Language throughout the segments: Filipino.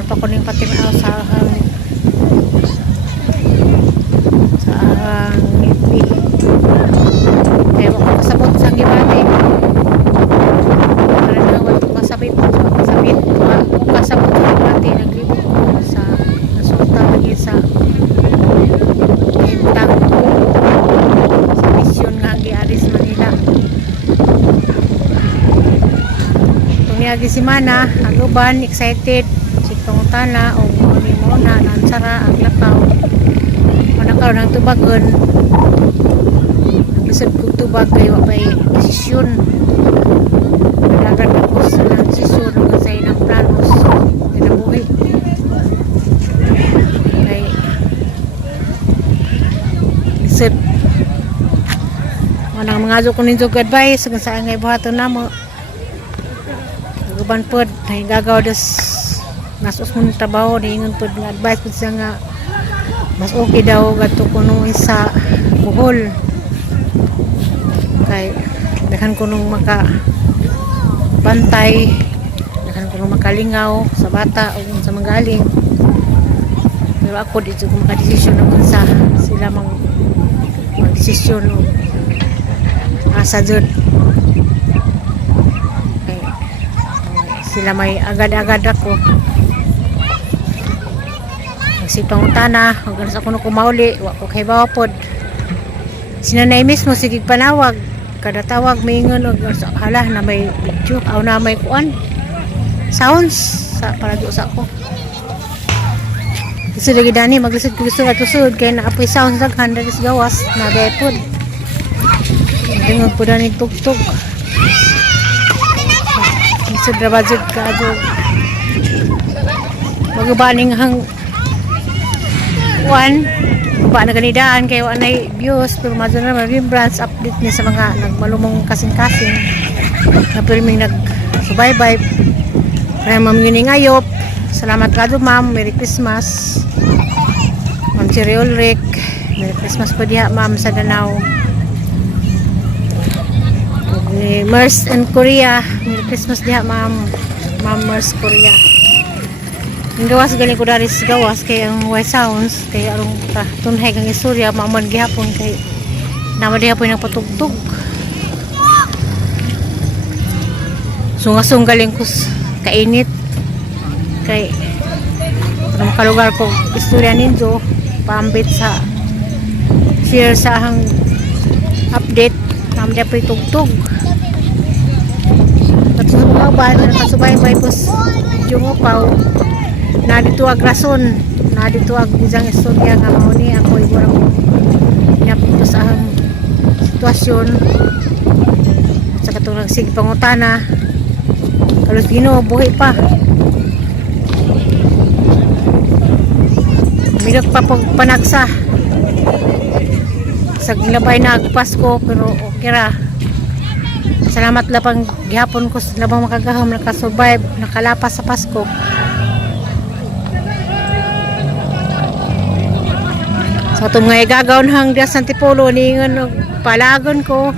karon pa ko ning patimaw sa ngiti. Kaya ako kasabot sa gibati. Para na wala ko kasabit sa gibati naglibot ko sa resulta lagi sa Hintang sa misyon nga giaris Manila. Tumiagi si Mana, aguban excited si pangutana o mo na nansara ang lakaw. Manakaw ng tubagon. Bisag kong tubag kayo may desisyon. Nalagan ako sa desisyon kung sa inang planos kinabuhi. Kay bisag manang mga ko ninyo advice kung saan ngay buhaton na mo. Aguban pod ay gagaw des nasus mo ng trabaho niingon pod nga advice pod siya nga mas okay daw gato kuno sa buhol kay daghan ko nung maka bantay, daghan ko nung makalingaw sa bata o sa magaling. Pero ako dito ko makadesisyon naman sa sila magdesisyon o asa dyan kay sila may agad-agad ako si pangutana hanggang sa kuno kumauli wa ko kay bawapod sinanay mismo sige panawag kada tawag maingon og hala na may video aw na may kuan sounds sa palagi sa ako gusto lagi dani maglisod ko gusto ato sud kay naapoy sounds daghan dagis gawas na daypod dingon pud ani tugtog gusto ra budget ka adto magabaning hang one ba na ganidaan kayo anay views pero madyo na remembrance update niya sa mga nagmalumong kasing-kasing na pirming nagsubaybay kaya mamingin ngayop salamat kado ma'am, Merry Christmas Ma'am Cherry Ulrich, Merry Christmas po diha ma'am sa Danau Mers and Korea, Merry Christmas diha ma'am Mers Korea ang gawas galing ko dari sa gawas kay ang white sounds kay arong tunhay kang istorya maaman gihapon kay naman gihapon ng patugtog sungasung galing ko kainit kay ang kalugar ko istorya ninyo paambit sa share sa hang update naman gihapon tugtog at sa mga ba nakasubay-bay po yung upaw na dito ag rason na dito ag isang istorya nga mao ni ako iburang napito sa sitwasyon at sa katong nagsige pangutana kalos Ginoo buhi pa milag pa panagsa sa labay na Pasko pero okay ra salamat lapang gihapon ko labang makagahom nakasurvive nakalapas sa Pasko sa itong mga igagawin hanggang sa Antipolo ningon palagon ko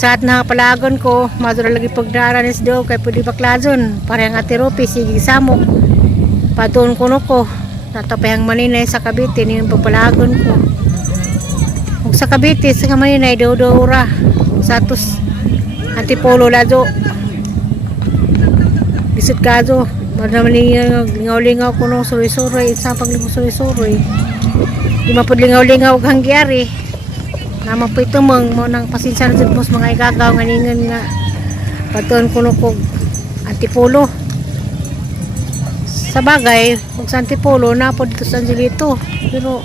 sa at nakapalagon ko madura lagi pagdaranis daw kay pwede baklazon parang atiropi sige samok patuon ko no ko natapayang maninay sa Cavite ningon pagpalagon ko kung sa Cavite sa maninay daw ra sa tos Antipolo lado bisit kazo madama lingaw-lingaw ko no suroy-suroy isa paglingaw suroy-suroy di mapudlingaw-lingaw kang giyari naman po ito mo nang pasensya na mo mga igagaw nga ningan nga patuon ko kog Antipolo sa bagay kung sa Antipolo na po dito sa Angelito pero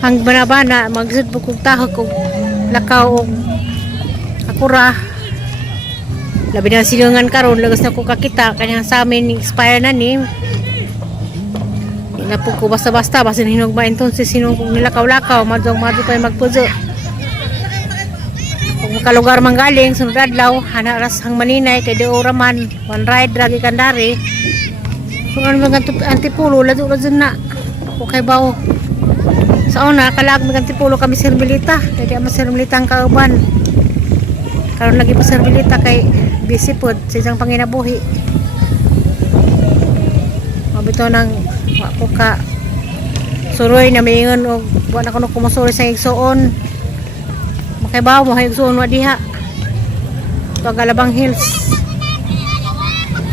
hang banabana magsud po kong taho kog lakaw og akura labi na silungan karon lagas na ko kakita kanyang sa amin expire na ni na po ko basta-basta basin hinugma entonces sinong kung nilakaw-lakaw madyo pa magpuzo kung makalugar manggaling sunod adlaw hanaras hang maninay kay deora man one ride dragi kandari kung ano mga Antipolo lado na okay ba sa una kalag mga Antipolo kami serbilita kaya di ama serbilita ang kauban karon lagi pa serbilita kay busy pod sa isang panginabuhi bito nang wako ka suroy na maingon og wa na kuno kumasuroy sa igsoon. Makaibaw mo igsoon wa diha. Tagalabang Hills.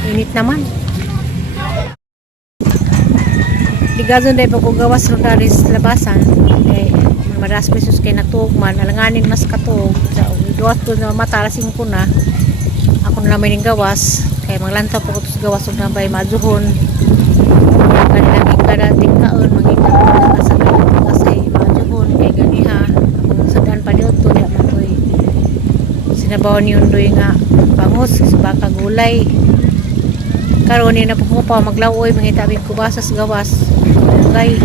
Init naman. Digazon day pa ko gawas ro daris labasan. Kay maras pesos kay natugman alanganin mas katog sa duwas ko na mata lasing ko na. Ako na may ning gawas kay maglantaw po ko tus gawas ug nabay maduhon. Kanilang ikadating kaon mangita ko sa kasay maduhon kay ganiha ang sadaan pa diot to diha matoy. Sinabaw ni undoy nga bangus sa baka gulay. Karon ni na po pa maglawoy mangita big kubasas gawas. Okay.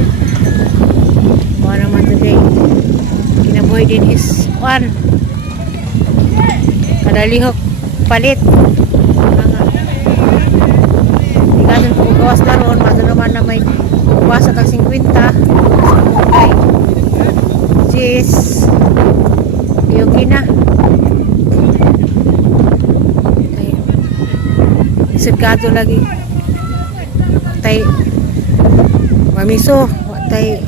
Mo naman today. Kinabuhi din is one. Kada lihok palit. Ikasan po gawas karon, mato naman na may kubasa tag 50. Okay. Cheese. Yogi na. Sigado lagi tay mamiso tay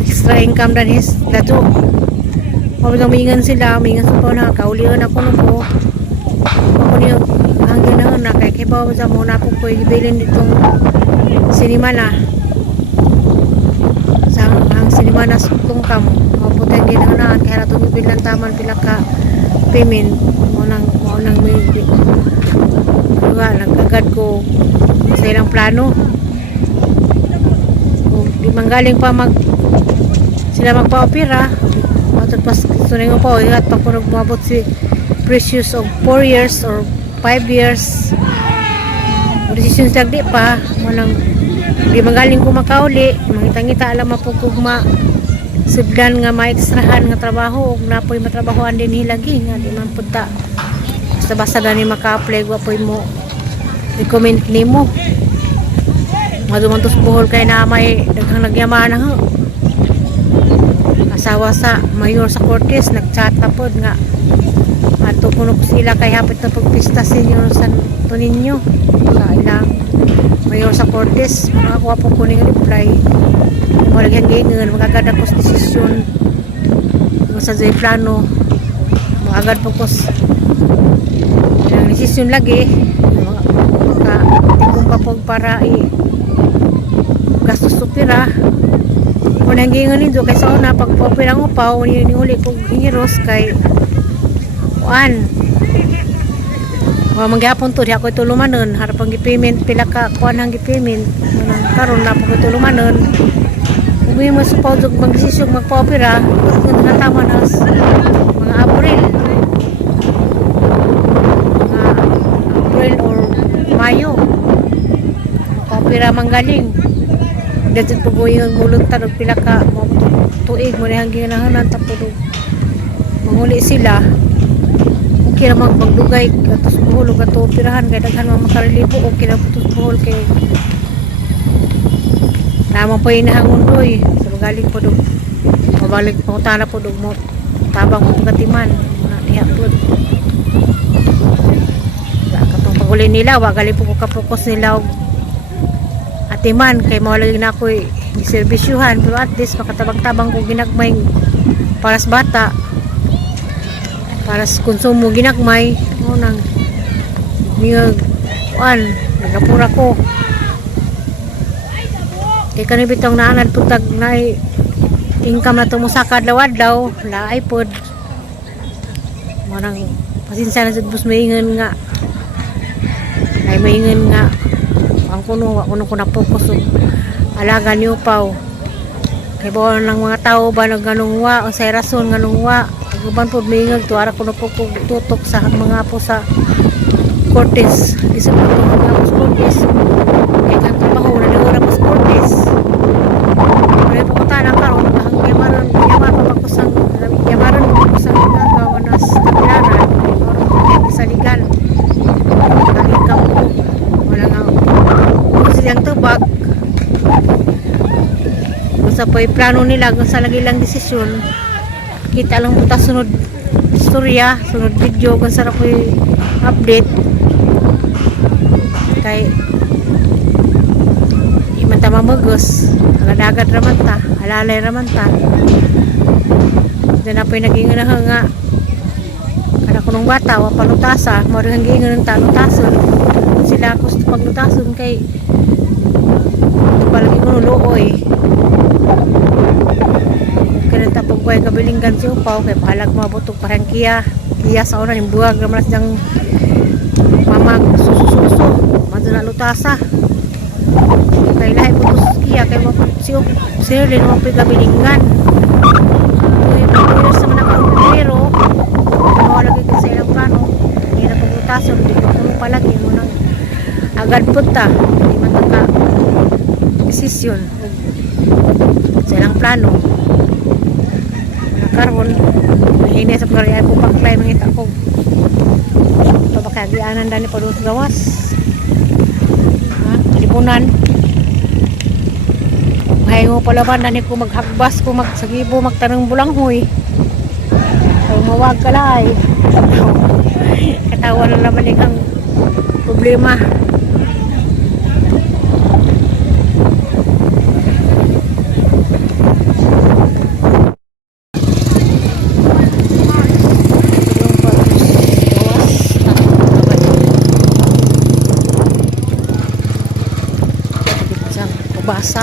extra income dan his dato mabang mingan sila mingan sa po na kaulian ako no po ako niyo ang ganahan na kay kibaw sa muna po ko ibilin ditong sinima na sa ang sinima na tungkam maputan din na kaya ratong bilang taman pila ka payment mo nang may nagkagad ko sa ilang plano kung di manggaling pa sila magpa-opera matod pas suning po at pa kung mabot si precious of 4 years or 5 years decision sa di pa manang di manggaling ko makauli mangita-ngita alam mapugugma sudlan nga maekstrahan nga trabaho ug napoy matrabahoan din hilagi nga di man punta basta gani maka-apply wapoy mo recommend nimo madumantos buhol kay na may daghang nagyamana ho asawa sa mayor sa Cortes nagchat na pod nga ato kuno sila kay hapit na pagpista senior sa Toninyo sa ilang mayor sa Cortes makakuha po kuning reply mo lagyan gingon magagad ako sa desisyon sa jay plano magagad po ko ang desisyon lagi tingkong kapag para gastos supira kung nanggingan nito kay sa una pag popirang upaw uli kong hingiros kay kuan mangyapon to di ako itulumanon harapang gipayment pila ka kuan ang gipayment karon na po itulumanon kung mo sa paudog magdesisyon magpopira kung natama na mga April or Mayo kapira manggaling dito po po yung muluntan og pila ka tuig mo na hanggang nahanan tapos manguli sila okay na magdugay katos buhol o kato pirahan kaya daghan mga makarilibo o kinaputos buhol kay naman po yung nahangundoy sa magaling po doon mabalik po tana po doon mo tabang mo katiman diha po uli nila wagali po ko kapokus nila atiman kay mawala na ako iserbisyuhan pero at least makatabang-tabang ko ginagmay para sa bata para sa konsumo ginagmay mo nang niya nagapura ko kay kanibitong naanad putag na income na tumusakad lawad daw na iPod mo nang pasinsya na sa bus maingan nga ay maingan nga ang kuno ko na focus alaga niyo paw kay bawa ng mga tao ba nagganungwa o sa rason nganungwa uban po maingan tuara ko na po tutok sa mga po sa Cortes isa po mga po sa Cortes kay kang trabaho na dawara po sa Cortes kaya po kutana karon ang yamaran pa ko sa yamaran po sa nagawa na sa tabilaran karon sa legal income ko wala nga silang tubag basta po yung plano nila kung sa lagi lang desisyon kita lang puta sunod istorya sunod video kung sa po yung update kay man ta mamagos. Agad-agad raman ta. Alalay raman ta. Diyan na po'y naging nga. Kada ko nung bata, wapalutasa. Maring hanggang ta lutason. Sila ako sa paglutason kay palagi ko nuluoy. Kaya tapong ko ay kabilinggan si Upaw kay pahalag mabutog parang kiya sa una yung buwag naman siyang mamag susu madyo na lutasa kay lahi putos kiya kay si Sirlin mapay kabilinggan kaya pagkulas naman ako pero lagi ka sa ilang plano hindi na paglutason hindi ko tulong palagi mo nang agad punta hindi man ka desisyon sa ilang plano karon hini sa pagkariyan ko pagklay mangita ko ito baka dianan dani pa doon sa gawas kalipunan mahay mo palaban dani ko maghagbas ko magsagibo magtanong bulanghoy ay mawag kalay katawa na naman ang problema. Basa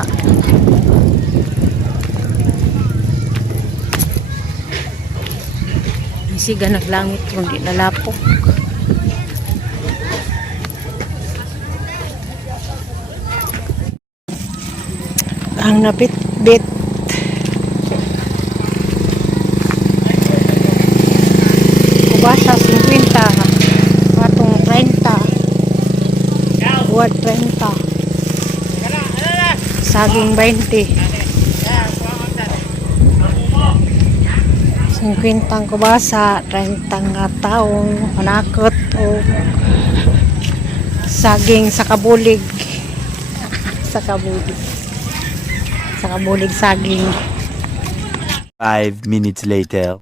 isiga naglangit kung di nalapok ang nabit-bit kubasa 50 patong 30 buwan 30 saging 20 50 kubasa 30 nga taong manakot o saging sa kabulig sa kabulig saging 5 minutes later.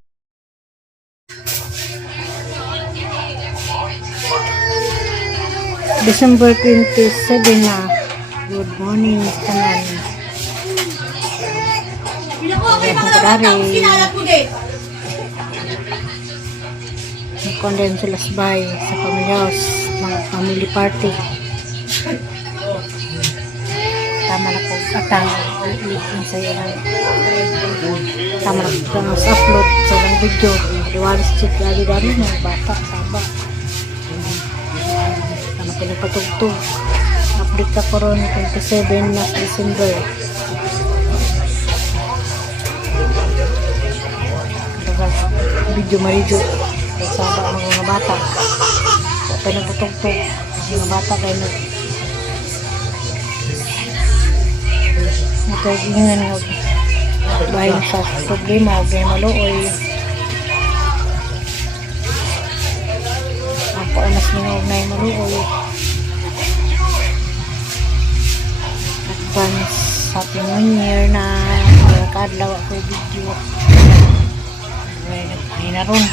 December 27 na. Good morning, tanan. Nag-condemn sila sabay sa family house, mga family party. Tama na po, atang ulit sa ilang. Tama na po, upload sa ilang video. Diwalis check lagi dami ng bata, saba. Tama ko na patugtog. Update ka po ron 27 na December. Video marijo saba ang mga bata pa nagpatugtog mga bata kayo nagkagingan bahin sa problema o gaya maluoy ako ay mas minog na yung maluoy advance happy new year na nakadlaw ako yung video ay na ron